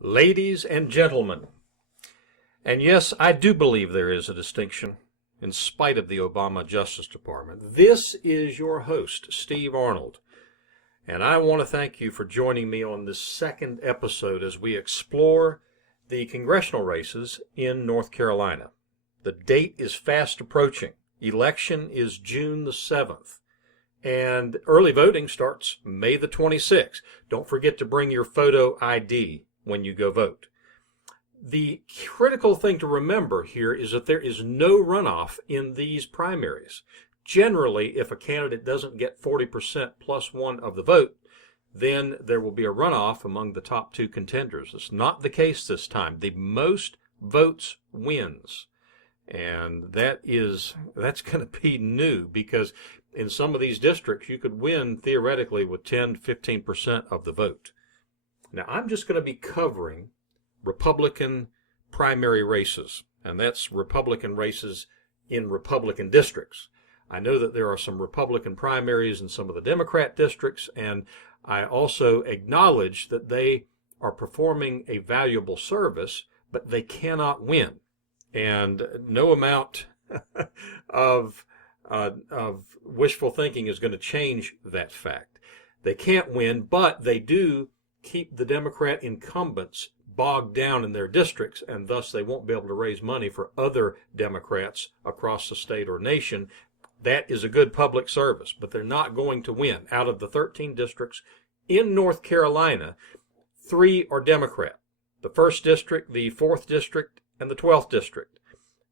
Ladies and gentlemen, and yes, I do believe there is a distinction in spite of the Obama Justice Department. This is your host, Steve Arnold, and I want to thank you for joining me on this second episode as we explore the congressional races in North Carolina. The date is fast approaching. Election is June the 7th. And early voting starts May the 26th. Don't forget to bring your photo ID when you go vote. The critical thing to remember here is that there is no runoff in these primaries. Generally, if a candidate doesn't get 40% plus one of the vote, then there will be a runoff among the top two contenders. It's not the case this time. The most votes wins. And that's going to be new because in some of these districts, you could win theoretically with 10 to 15% of the vote. Now, I'm just going to be covering Republican primary races, and that's Republican races in Republican districts. I know that there are some Republican primaries in some of the Democrat districts, and I also acknowledge that they are performing a valuable service, but they cannot win. And no amount of wishful thinking is going to change that fact. They can't win, but they do keep the Democrat incumbents bogged down in their districts, and thus they won't be able to raise money for other Democrats across the state or nation. That is a good public service, but they're not going to win. Out of the 13 districts in North Carolina, 3 are Democrat. The 1st district, the 4th district, and the 12th district.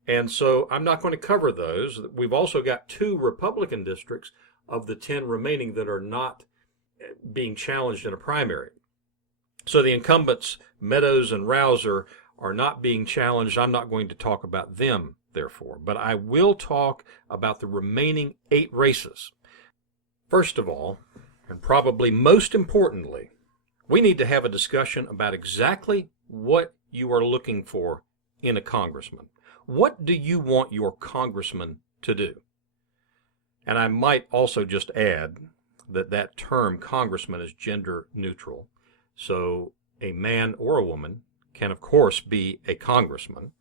And so I'm not going to cover those. We've also got 2 Republican districts of the 10 remaining that are not being challenged in a primary. So the incumbents, Meadows and Rouser, are not being challenged. I'm not going to talk about them, therefore, but I will talk about the remaining 8 races. First of all, and probably most importantly, we need to have a discussion about exactly what you are looking for in a congressman. What do you want your congressman to do? And I might also just add that term congressman is gender neutral. So a man or a woman can, of course, be a congressman.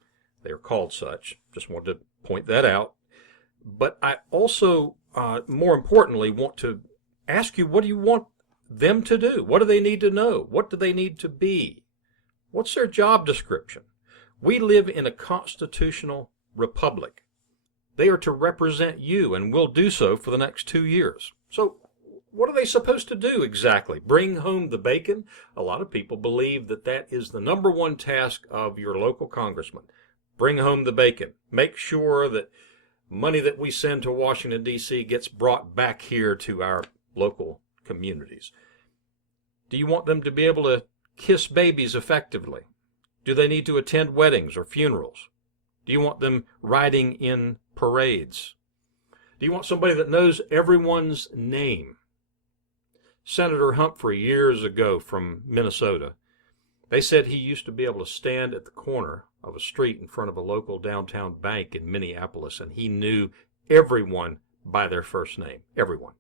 They are called such. Just wanted to point that out. But I also, more importantly, want to ask you, what do you want them to do? What do they need to know? What do they need to be? What's their job description? We live in a constitutional republic. They are to represent you and will do so for the next 2 years. So what are they supposed to do exactly? Bring home the bacon? A lot of people believe that that is the number one task of your local congressman. Bring home the bacon. Make sure that money that we send to Washington, D.C. gets brought back here to our local communities. Do you want them to be able to kiss babies effectively? Do they need to attend weddings or funerals? Do you want them riding in parades? Do you want somebody that knows everyone's name? Senator Humphrey, years ago from Minnesota, they said he used to be able to stand at the corner of a street in front of a local downtown bank in Minneapolis, and he knew everyone by their first name, everyone.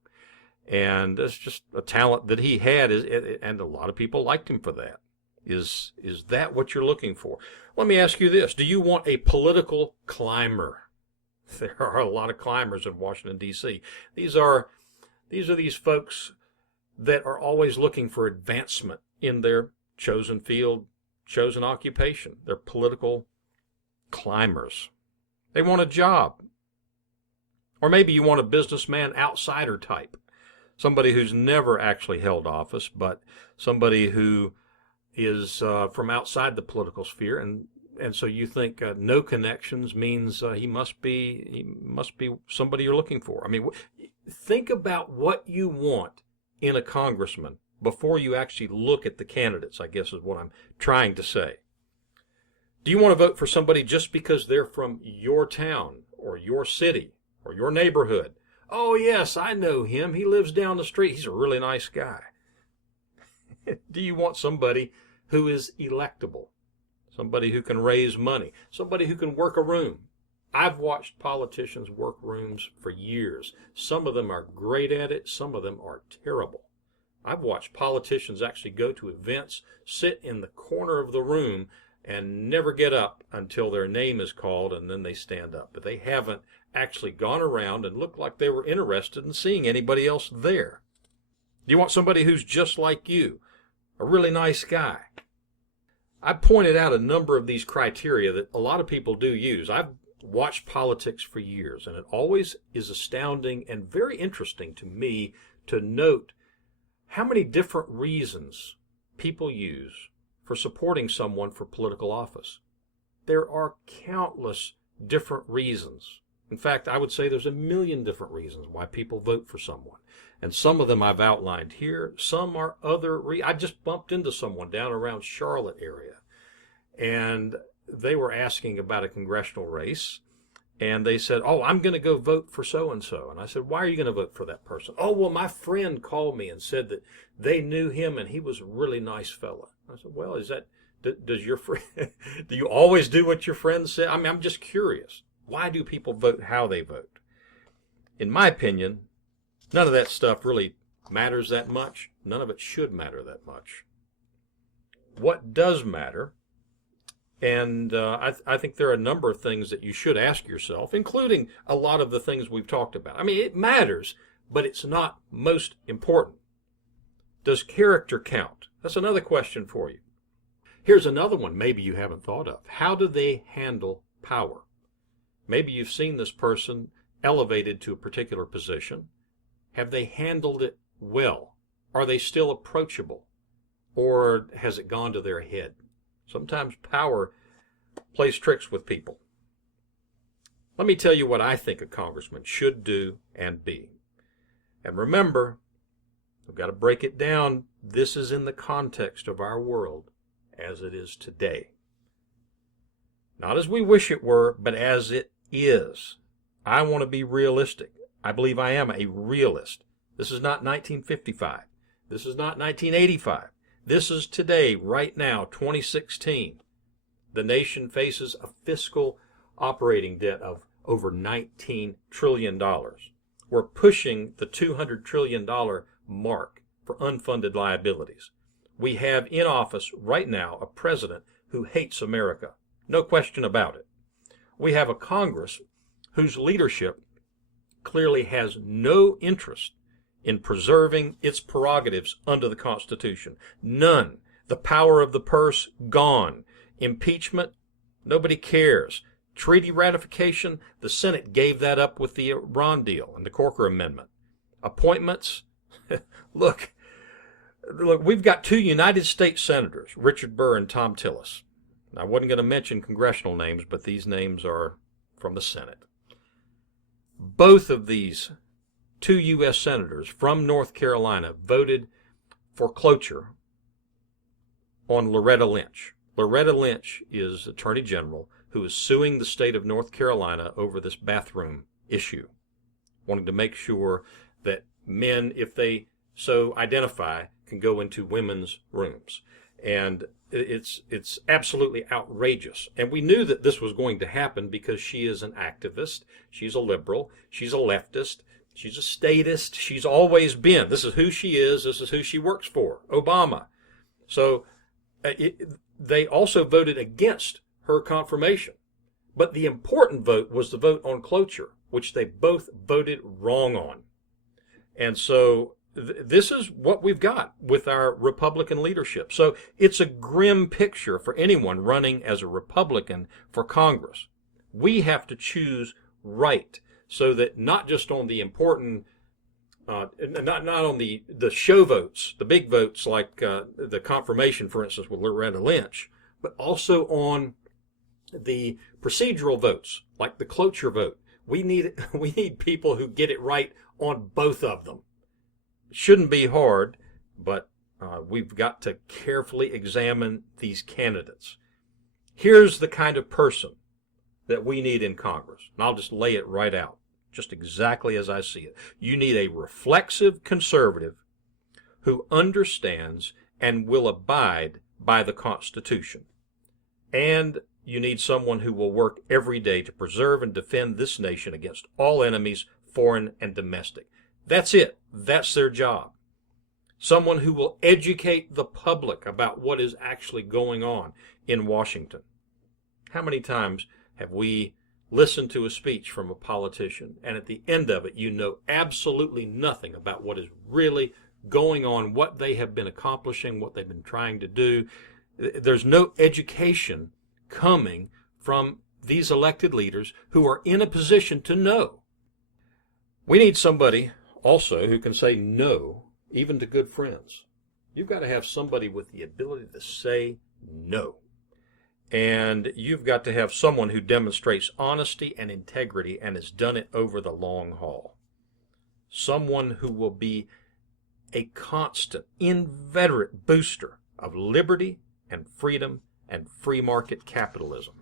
And that's just a talent that he had, and a lot of people liked him for that. Is that what you're looking for? Let me ask you this. Do you want a political climber? There are a lot of climbers in Washington, D.C. These are these folks that are always looking for advancement in their chosen field, chosen occupation. They're political climbers. They want a job. Or maybe you want a businessman outsider type, somebody who's never actually held office, but somebody who is from outside the political sphere, and so you think no connections means he must be somebody you're looking for. I mean, think about what you want in a congressman before you actually look at the candidates, I guess is what I'm trying to say. Do you want to vote for somebody just because they're from your town or your city or your neighborhood? Oh, yes, I know him. He lives down the street. He's a really nice guy. Do you want somebody who is electable, somebody who can raise money, somebody who can work a room? I've watched politicians work rooms for years. Some of them are great at it. Some of them are terrible. I've watched politicians actually go to events, sit in the corner of the room, and never get up until their name is called, and then they stand up. But they haven't actually gone around and looked like they were interested in seeing anybody else there. Do you want somebody who's just like you, a really nice guy? I pointed out a number of these criteria that a lot of people do use. I've watched politics for years, and it always is astounding and very interesting to me to note how many different reasons people use for supporting someone for political office. There are countless different reasons. In fact, I would say there's a million different reasons why people vote for someone. And some of them I've outlined here. Some are other I just bumped into someone down around Charlotte area, and they were asking about a congressional race, and they said, "Oh, I'm going to go vote for so-and-so." And I said, "Why are you going to vote for that person?" "Oh, well, my friend called me and said that they knew him and he was a really nice fella." I said, "Well, does your friend, do you always do what your friends say?" I mean, I'm just curious. Why do people vote how they vote? In my opinion, none of that stuff really matters that much. None of it should matter that much. What does matter, and I think there are a number of things that you should ask yourself, including a lot of the things we've talked about. I mean, it matters, but it's not most important. Does character count? That's another question for you. Here's another one maybe you haven't thought of. How do they handle power? Maybe you've seen this person elevated to a particular position. Have they handled it well? Are they still approachable? Or has it gone to their head? Sometimes power plays tricks with people. Let me tell you what I think a congressman should do and be. And remember, we've got to break it down. This is in the context of our world as it is today. Not as we wish it were, but as it is. I want to be realistic. I believe I am a realist. This is not 1955. This is not 1985. This is today, right now, 2016. The nation faces a fiscal operating debt of over $19 trillion. We're pushing the $200 trillion mark for unfunded liabilities. We have in office right now a president who hates America. No question about it. We have a Congress whose leadership clearly has no interest in preserving its prerogatives under the Constitution. None. The power of the purse, gone. Impeachment, nobody cares. Treaty ratification, the Senate gave that up with the Iran deal and the Corker Amendment. Appointments, look, we've got two United States senators, Richard Burr and Tom Tillis. I wasn't going to mention congressional names, but these names are from the Senate. Both of these two U.S. senators from North Carolina voted for cloture on Loretta Lynch. Loretta Lynch is Attorney General who is suing the state of North Carolina over this bathroom issue, wanting to make sure that men, if they so identify, can go into women's rooms. And it's absolutely outrageous. And we knew that this was going to happen because she is an activist. She's a liberal. She's a leftist. She's a statist. She's always been. This is who she is. This is who she works for. Obama. So they also voted against her confirmation. But the important vote was the vote on cloture, which they both voted wrong on. And so this is what we've got with our Republican leadership. So it's a grim picture for anyone running as a Republican for Congress. We have to choose right so that not just on the important, not on the show votes, the big votes like the confirmation, for instance, with Loretta Lynch, but also on the procedural votes like the cloture vote. We need people who get it right on both of them. Shouldn't be hard, but we've got to carefully examine these candidates. Here's the kind of person that we need in Congress, and I'll just lay it right out, just exactly as I see it. You need a reflexive conservative who understands and will abide by the Constitution. And you need someone who will work every day to preserve and defend this nation against all enemies, foreign and domestic. That's it. That's their job. someone who will educate the public about what is actually going on in Washington. How many times have we listened to a speech from a politician, and at the end of it, you know absolutely nothing about what is really going on, what they have been accomplishing, what they've been trying to do. There's no education coming from these elected leaders who are in a position to know. We need somebody also who can say no, even to good friends. You've got to have somebody with the ability to say no. And you've got to have someone who demonstrates honesty and integrity and has done it over the long haul. Someone who will be a constant, inveterate booster of liberty and freedom and free market capitalism.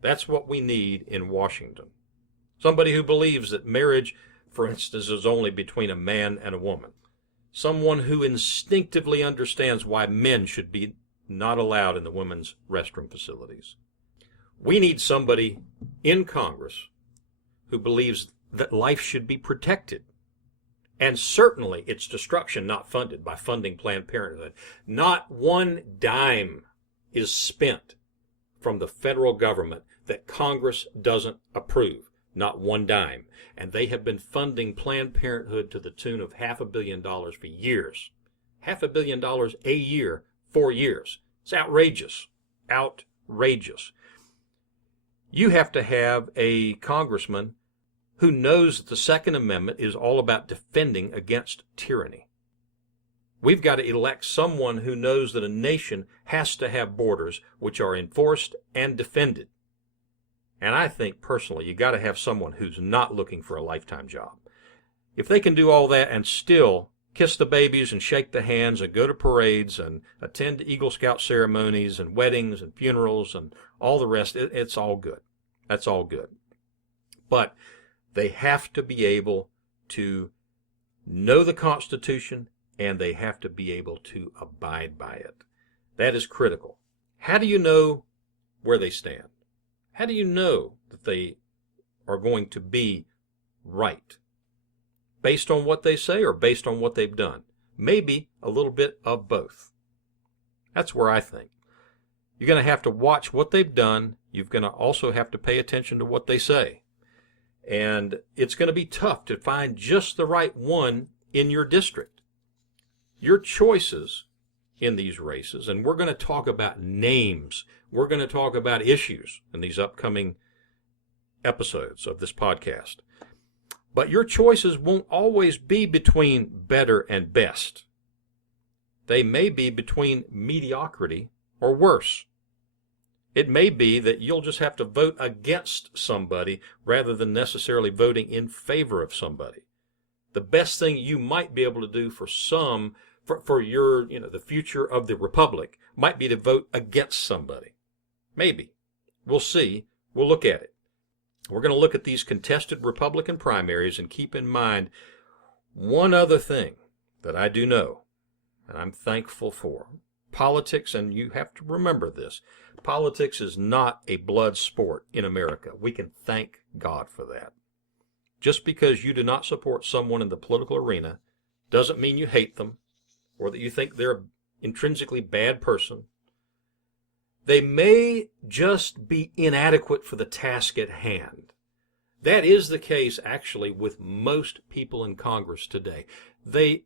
That's what we need in Washington. Somebody who believes that marriage, for instance, is only between a man and a woman. Someone who instinctively understands why men should be not allowed in the women's restroom facilities. We need somebody in Congress who believes that life should be protected. And certainly its destruction not funded by funding Planned Parenthood. Not one dime is spent from the federal government that Congress doesn't approve. Not one dime. And they have been funding Planned Parenthood to the tune of $500 million for years. $500 million a year, 4 years. It's outrageous. Outrageous. You have to have a congressman who knows that the Second Amendment is all about defending against tyranny. We've got to elect someone who knows that a nation has to have borders which are enforced and defended. And I think personally, you got to have someone who's not looking for a lifetime job. If they can do all that and still kiss the babies and shake the hands and go to parades and attend Eagle Scout ceremonies and weddings and funerals and all the rest, it's all good. That's all good. But they have to be able to know the Constitution, and they have to be able to abide by it. That is critical. How do you know where they stand? How do you know that they are going to be right? Based on what they say or based on what they've done? Maybe a little bit of both. That's where I think. You're going to have to watch what they've done. You're going to also have to pay attention to what they say. And it's going to be tough to find just the right one in your district. Your choices in these races, and we're going to talk about names. We're going to talk about issues in these upcoming episodes of this podcast. But your choices won't always be between better and best. They may be between mediocrity or worse. It may be that you'll just have to vote against somebody rather than necessarily voting in favor of somebody. The best thing you might be able to do for some, for your, the future of the republic, might be to vote against somebody. Maybe. We'll see. We'll look at it. We're going to look at these contested Republican primaries and keep in mind one other thing that I do know, and I'm thankful for. Politics, and you have to remember this, politics is not a blood sport in America. We can thank God for that. Just because you do not support someone in the political arena doesn't mean you hate them or that you think they're an intrinsically bad person. They may just be inadequate for the task at hand. That is the case, actually, with most people in Congress today. They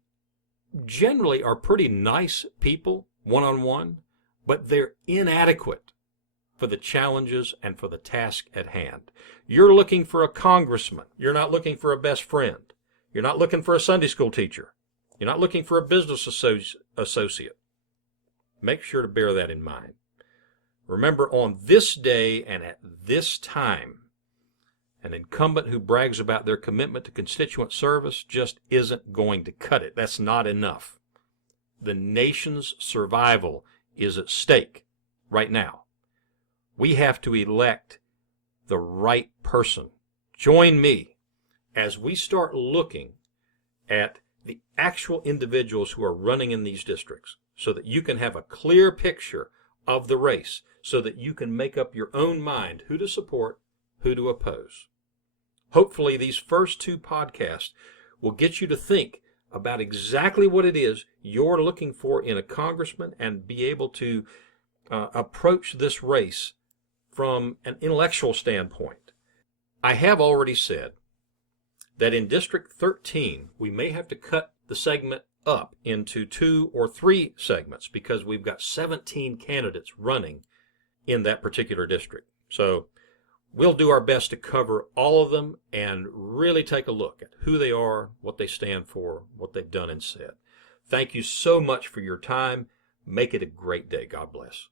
generally are pretty nice people, one-on-one, but they're inadequate for the challenges and for the task at hand. You're looking for a congressman. You're not looking for a best friend. You're not looking for a Sunday school teacher. You're not looking for a business associate. Make sure to bear that in mind. Remember, on this day and at this time, an incumbent who brags about their commitment to constituent service just isn't going to cut it. That's not enough. The nation's survival is at stake right now. We have to elect the right person. Join me as we start looking at the actual individuals who are running in these districts so that you can have a clear picture of the race, so that you can make up your own mind who to support, who to oppose. Hopefully these first two podcasts will get you to think about exactly what it is you're looking for in a congressman and be able to approach this race from an intellectual standpoint. I have already said that in District 13, we may have to cut the segment up into 2 or 3 segments because we've got 17 candidates running in that particular district. So we'll do our best to cover all of them and really take a look at who they are, what they stand for, what they've done and said. Thank you so much for your time. Make it a great day. God bless.